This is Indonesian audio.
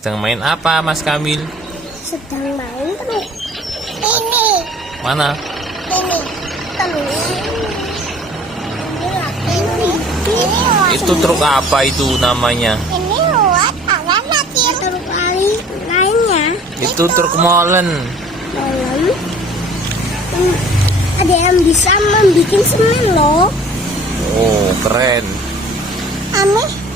Sedang main apa, Mas Kamil? Sedang main truk. Ini. Mana? Ini. Terus. Ini. Itu truk apa itu namanya? Ini buat alat mati. Truk lainnya. Itu truk molen. Dalam. Ada yang bisa membuat semen loh. Oh, keren. Aneh.